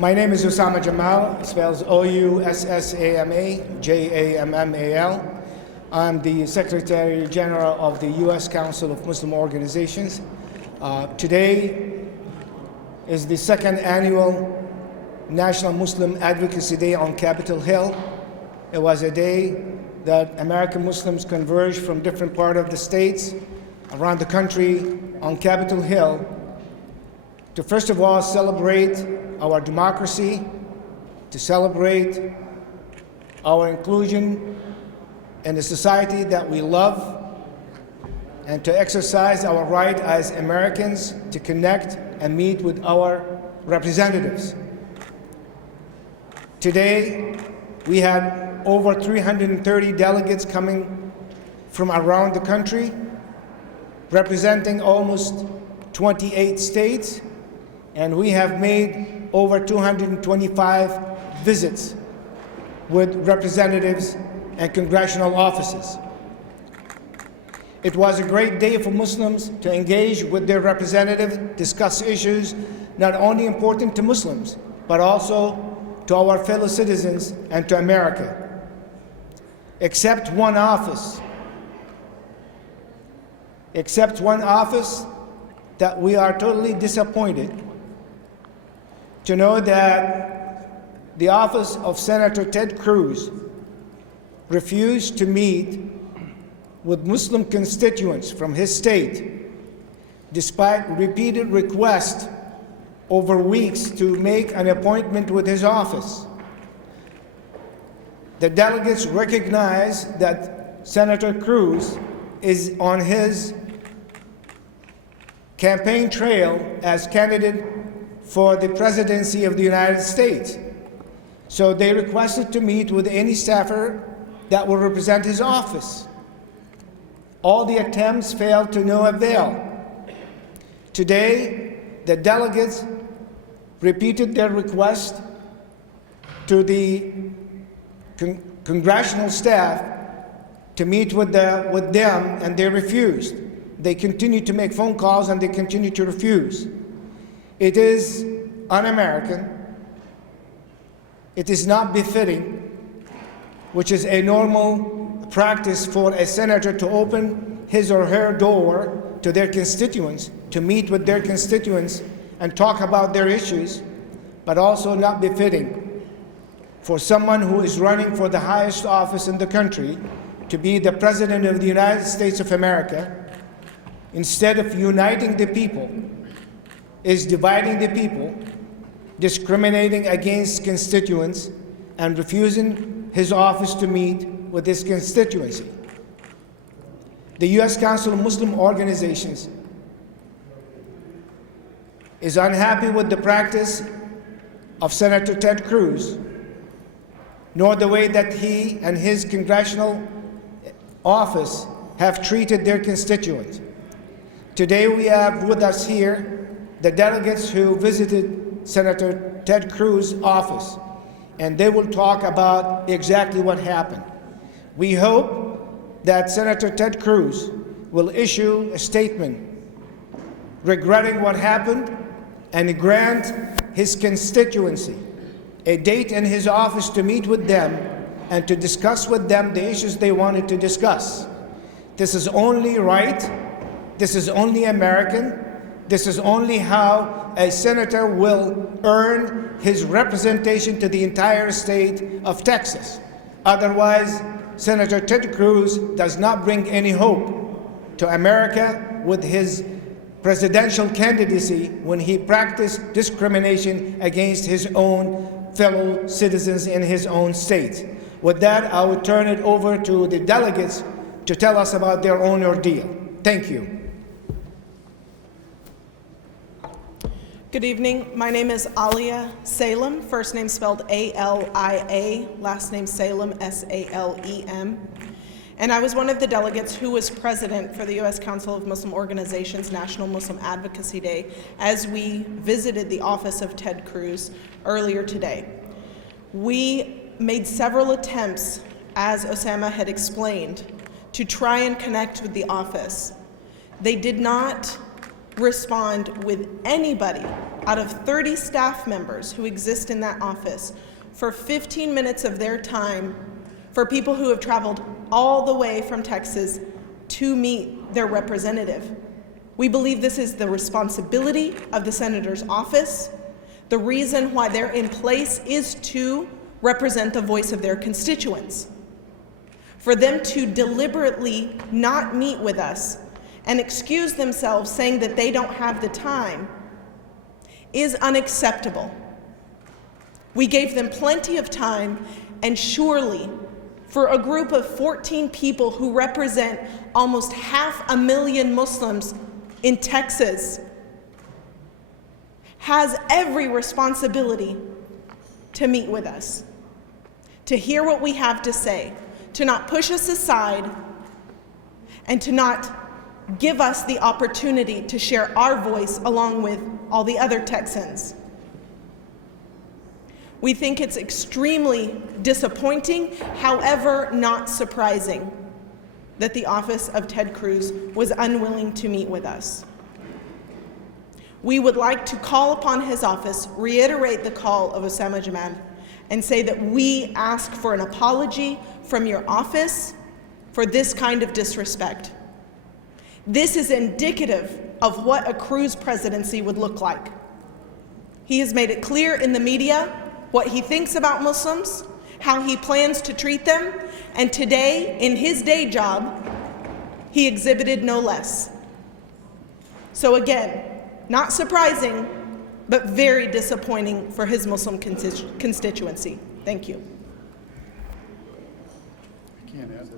My name is Oussama Jammal. It spells O-U-S-S-A-M-A, J-A-M-M-A-L. I'm the Secretary General of the U.S. Council of Muslim Organizations. Today is the second annual National Muslim Advocacy Day on Capitol Hill. It was a day that American Muslims converged from different parts of the states around the country on Capitol Hill to first of all celebrate our democracy, to celebrate our inclusion in the society that we love, and to exercise our right as Americans to connect and meet with our representatives. Today, we had over 330 delegates coming from around the country, representing almost 28 states, and we have made over 225 visits with representatives and congressional offices. It was a great day for Muslims to engage with their representatives, discuss issues not only important to Muslims, but also to our fellow citizens and to America. Except one office that we are totally disappointed to know that the office of Senator Ted Cruz refused to meet with Muslim constituents from his state, despite repeated requests over weeks to make an appointment with his office. The delegates recognize that Senator Cruz is on his campaign trail as candidate for the presidency of the United States. So they requested to meet with any staffer that will represent his office. All the attempts failed to no avail. Today, the delegates repeated their request to the congressional staff to meet with them, and they refused. They continue to make phone calls and they continue to refuse. It is un-American. It is not befitting, which is a normal practice for a senator to open his or her door to their constituents, to meet with their constituents and talk about their issues, but also not befitting for someone who is running for the highest office in the country to be the President of the United States of America. Instead of uniting the people, is dividing the people, discriminating against constituents, and refusing his office to meet with his constituency. The U.S. Council of Muslim Organizations is unhappy with the practice of Senator Ted Cruz, nor the way that he and his congressional office have treated their constituents. Today we have with us here the delegates who visited Senator Ted Cruz's office, and they will talk about exactly what happened. We hope that Senator Ted Cruz will issue a statement regretting what happened and grant his constituency a date in his office to meet with them and to discuss with them the issues they wanted to discuss. This is only right. This is only American. This is only how a senator will earn his representation to the entire state of Texas. Otherwise, Senator Ted Cruz does not bring any hope to America with his presidential candidacy when he practiced discrimination against his own fellow citizens in his own state. With that, I will turn it over to the delegates to tell us about their own ordeal. Thank you. Good evening. My name is Alia Salem, first name spelled A-L-I-A, last name Salem, S-A-L-E-M. And I was one of the delegates who was president for the U.S. Council of Muslim Organizations National Muslim Advocacy Day as we visited the office of Ted Cruz earlier today. We made several attempts, as Oussama had explained, to try and connect with the office. They did not respond with anybody out of 30 staff members who exist in that office for 15 minutes of their time for people who have traveled all the way from Texas to meet their representative. We believe this is the responsibility of the senator's office. The reason why they're in place is to represent the voice of their constituents. For them to deliberately not meet with us and excuse themselves saying that they don't have the time is unacceptable. We gave them plenty of time, and surely for a group of 14 people who represent almost 500,000 Muslims in Texas has every responsibility to meet with us, to hear what we have to say, to not push us aside, and to not give us the opportunity to share our voice along with all the other Texans. We think it's extremely disappointing, however not surprising, that the office of Ted Cruz was unwilling to meet with us. We would like to call upon his office, reiterate the call of Oussama Jammal, and say that we ask for an apology from your office for this kind of disrespect. This is indicative of what a Cruz presidency would look like. He has made it clear in the media what he thinks about Muslims, how he plans to treat them, and today, in his day job, he exhibited no less. So again, not surprising, but very disappointing for his Muslim constituency. Thank you. I can't answer.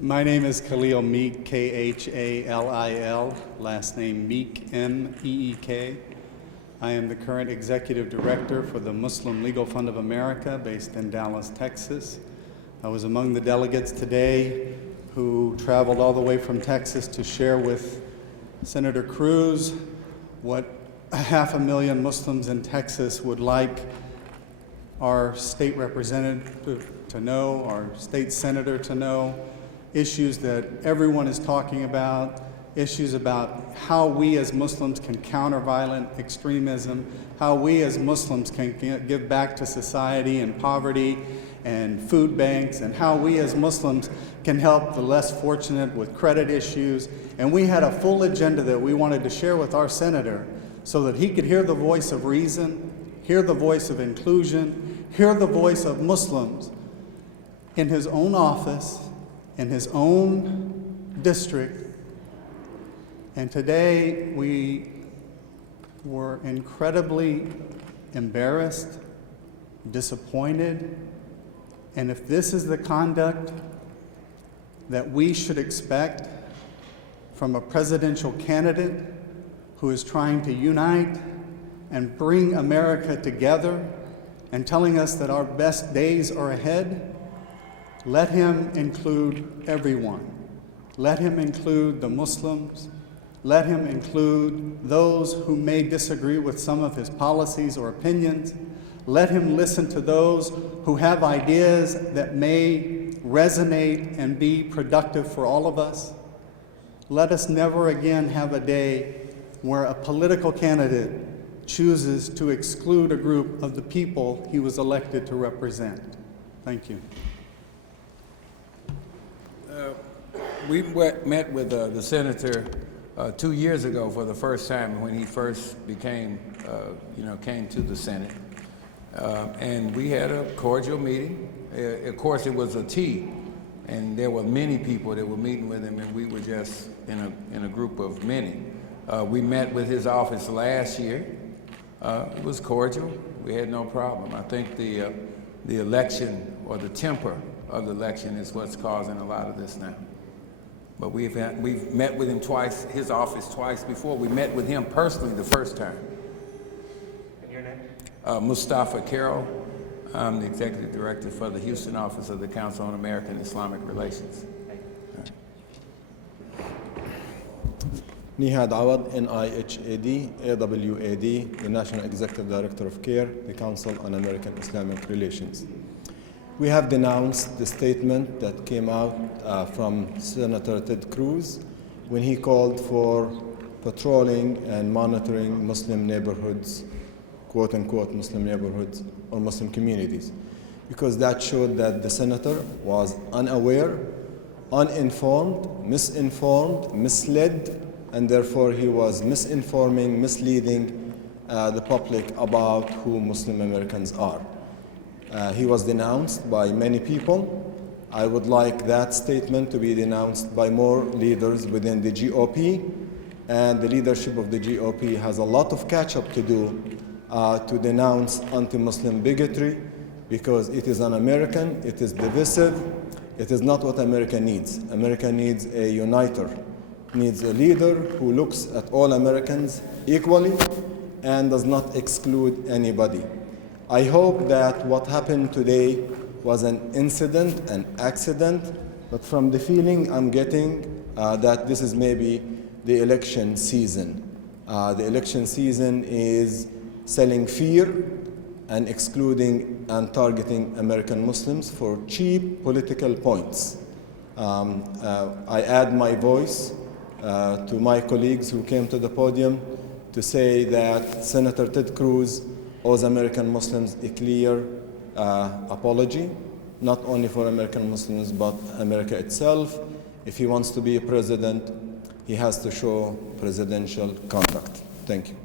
My name is Khalil Meek, K-H-A-L-I-L, last name Meek, M-E-E-K. I am the current executive director for the Muslim Legal Fund of America, based in Dallas, Texas. I was among the delegates today who traveled all the way from Texas to share with Senator Cruz what 500,000 Muslims in Texas would like our state representative to know, our state senator to know, issues that everyone is talking about, issues about how we as Muslims can counter violent extremism, how we as Muslims can give back to society and poverty and food banks, and how we as Muslims can help the less fortunate with credit issues. And we had a full agenda that we wanted to share with our senator so that he could hear the voice of reason, hear the voice of inclusion, hear the voice of Muslims in his own office, in his own district. And today we were incredibly embarrassed, disappointed, and if this is the conduct that we should expect from a presidential candidate who is trying to unite and bring America together and telling us that our best days are ahead, let him include everyone. Let him include the Muslims. Let him include those who may disagree with some of his policies or opinions. Let him listen to those who have ideas that may resonate and be productive for all of us. Let us never again have a day where a political candidate chooses to exclude a group of the people he was elected to represent. Thank you. We met with the senator 2 years ago for the first time when he first became, came to the Senate. And we had a cordial meeting. Of course, it was a tea, and there were many people that were meeting with him, and we were just in a group of many. We met with his office last year. It was cordial. We had no problem. I think the election or the temper of the election is what's causing a lot of this now. But we've met with him twice, his office twice before. We met with him personally the first time. And your name? Mustafa Carroll. I'm the executive director for the Houston office of the Council on American-Islamic Relations. Nihad Awad, N-I-H-A-D, A-W-A-D, the National Executive Director of CAIR, the Council on American-Islamic Relations. We have denounced the statement that came out from Senator Ted Cruz when he called for patrolling and monitoring Muslim neighborhoods, quote unquote Muslim neighborhoods or Muslim communities, because that showed that the senator was unaware, uninformed, misinformed, misled, and therefore he was misinforming, misleading the public about who Muslim Americans are. He was denounced by many people. I would like that statement to be denounced by more leaders within the GOP, and the leadership of the GOP has a lot of catch-up to do to denounce anti-Muslim bigotry, because it is un-American, it is divisive, it is not what America needs. America needs a uniter, needs a leader who looks at all Americans equally and does not exclude anybody. I hope that what happened today was an incident, an accident, but from the feeling I'm getting that this is maybe the election season. The election season is selling fear and excluding and targeting American Muslims for cheap political points. I add my voice to my colleagues who came to the podium to say that Senator Ted Cruz owes American Muslims a clear apology, not only for American Muslims, but America itself. If he wants to be a president, he has to show presidential conduct. Thank you.